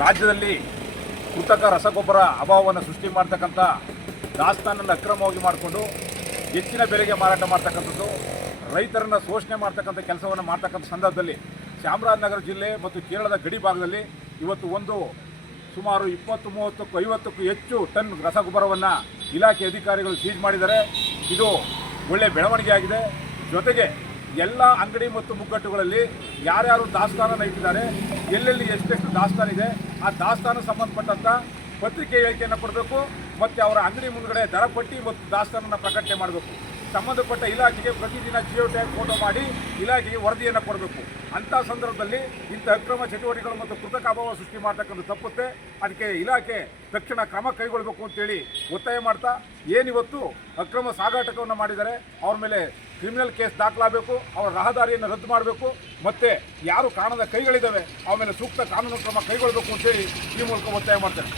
ರಾಜ್ಯದಲ್ಲಿ ಕೃತಕ ರಸಗೊಬ್ಬರ ಅಭಾವವನ್ನು ಸೃಷ್ಟಿ ಮಾಡ್ತಕ್ಕಂಥ ದಾಸ್ತಾನನ್ನು ಅಕ್ರಮವಾಗಿ ಮಾಡಿಕೊಂಡು ಹೆಚ್ಚಿನ ಬೆಲೆಗೆ ಮಾರಾಟ ಮಾಡ್ತಕ್ಕಂಥದ್ದು, ರೈತರನ್ನು ಶೋಷಣೆ ಮಾಡ್ತಕ್ಕಂಥ ಕೆಲಸವನ್ನು ಮಾಡ್ತಕ್ಕಂಥ ಸಂದರ್ಭದಲ್ಲಿ ಚಾಮರಾಜನಗರ ಜಿಲ್ಲೆ ಮತ್ತು ಕೇರಳದ ಗಡಿ ಭಾಗದಲ್ಲಿ ಇವತ್ತು ಸುಮಾರು 20-30ಕ್ಕೂ 50ಕ್ಕೂ ಹೆಚ್ಚು ಟನ್ ರಸಗೊಬ್ಬರವನ್ನು ಇಲಾಖೆ ಅಧಿಕಾರಿಗಳು ಸೀಜ್ ಮಾಡಿದ್ದಾರೆ. ಇದು ಒಳ್ಳೆಯ ಬೆಳವಣಿಗೆ ಆಗಿದೆ. ಜೊತೆಗೆ ಎಲ್ಲ ಅಂಗಡಿ ಮತ್ತು ಮುಗ್ಗಟ್ಟುಗಳಲ್ಲಿ ಯಾರ್ಯಾರು ದಾಸ್ತಾನನ್ನು ಇಟ್ಟಿದ್ದಾರೆ, ಎಲ್ಲೆಲ್ಲಿ ಎಷ್ಟೆಷ್ಟು ದಾಸ್ತಾನಿದೆ, ಆ ದಾಸ್ತಾನು ಸಂಬಂಧಪಟ್ಟಂಥ ಪತ್ರಿಕೆ ಹೇಳಿಕೆಯನ್ನು ಕೊಡಬೇಕು ಮತ್ತು ಅವರ ಅಂಗಡಿ ಮುಂದುಗಡೆ ದರ ಪಟ್ಟಿ ಮತ್ತು ದಾಸ್ತಾನನ್ನು ಪ್ರಕಟಣೆ ಮಾಡಬೇಕು. ಸಂಬಂಧಪಟ್ಟ ಇಲಾಖೆಗೆ ಪ್ರತಿದಿನ ಜಿಯೋ ಟ್ಯಾಗ್ ಫೋಟೋ ಮಾಡಿ ಇಲಾಖೆಗೆ ವರದಿಯನ್ನು ಕೊಡಬೇಕು. ಅಂಥ ಸಂದರ್ಭದಲ್ಲಿ ಇಂಥ ಅಕ್ರಮ ಚಟುವಟಿಕೆಗಳು ಮತ್ತು ಕೃತಕ ಅಭಾವ ಸೃಷ್ಟಿ ಮಾಡ್ತಕ್ಕಂಥ ತಪ್ಪುತ್ತೆ. ಅದಕ್ಕೆ ಇಲಾಖೆ ತಕ್ಷಣ ಕ್ರಮ ಕೈಗೊಳ್ಳಬೇಕು ಅಂತೇಳಿ ಒತ್ತಾಯ ಮಾಡ್ತಾ, ಏನಿವತ್ತು ಅಕ್ರಮ ಸಾಗಾಟವನ್ನು ಮಾಡಿದ್ದಾರೆ ಅವ್ರ ಮೇಲೆ ಕ್ರಿಮಿನಲ್ ಕೇಸ್ ದಾಖಲಾಗಬೇಕು, ಅವರ ರಹದಾರಿಯನ್ನು ರದ್ದು ಮಾಡಬೇಕು, ಮತ್ತು ಯಾರು ಕಾಣದ ಕೈಗಳಿದ್ದಾವೆ ಅವ್ರ ಮೇಲೆ ಸೂಕ್ತ ಕಾನೂನು ಕ್ರಮ ಕೈಗೊಳ್ಳಬೇಕು ಅಂತೇಳಿ ಈ ಮೂಲಕ ಒತ್ತಾಯ ಮಾಡ್ತಾರೆ.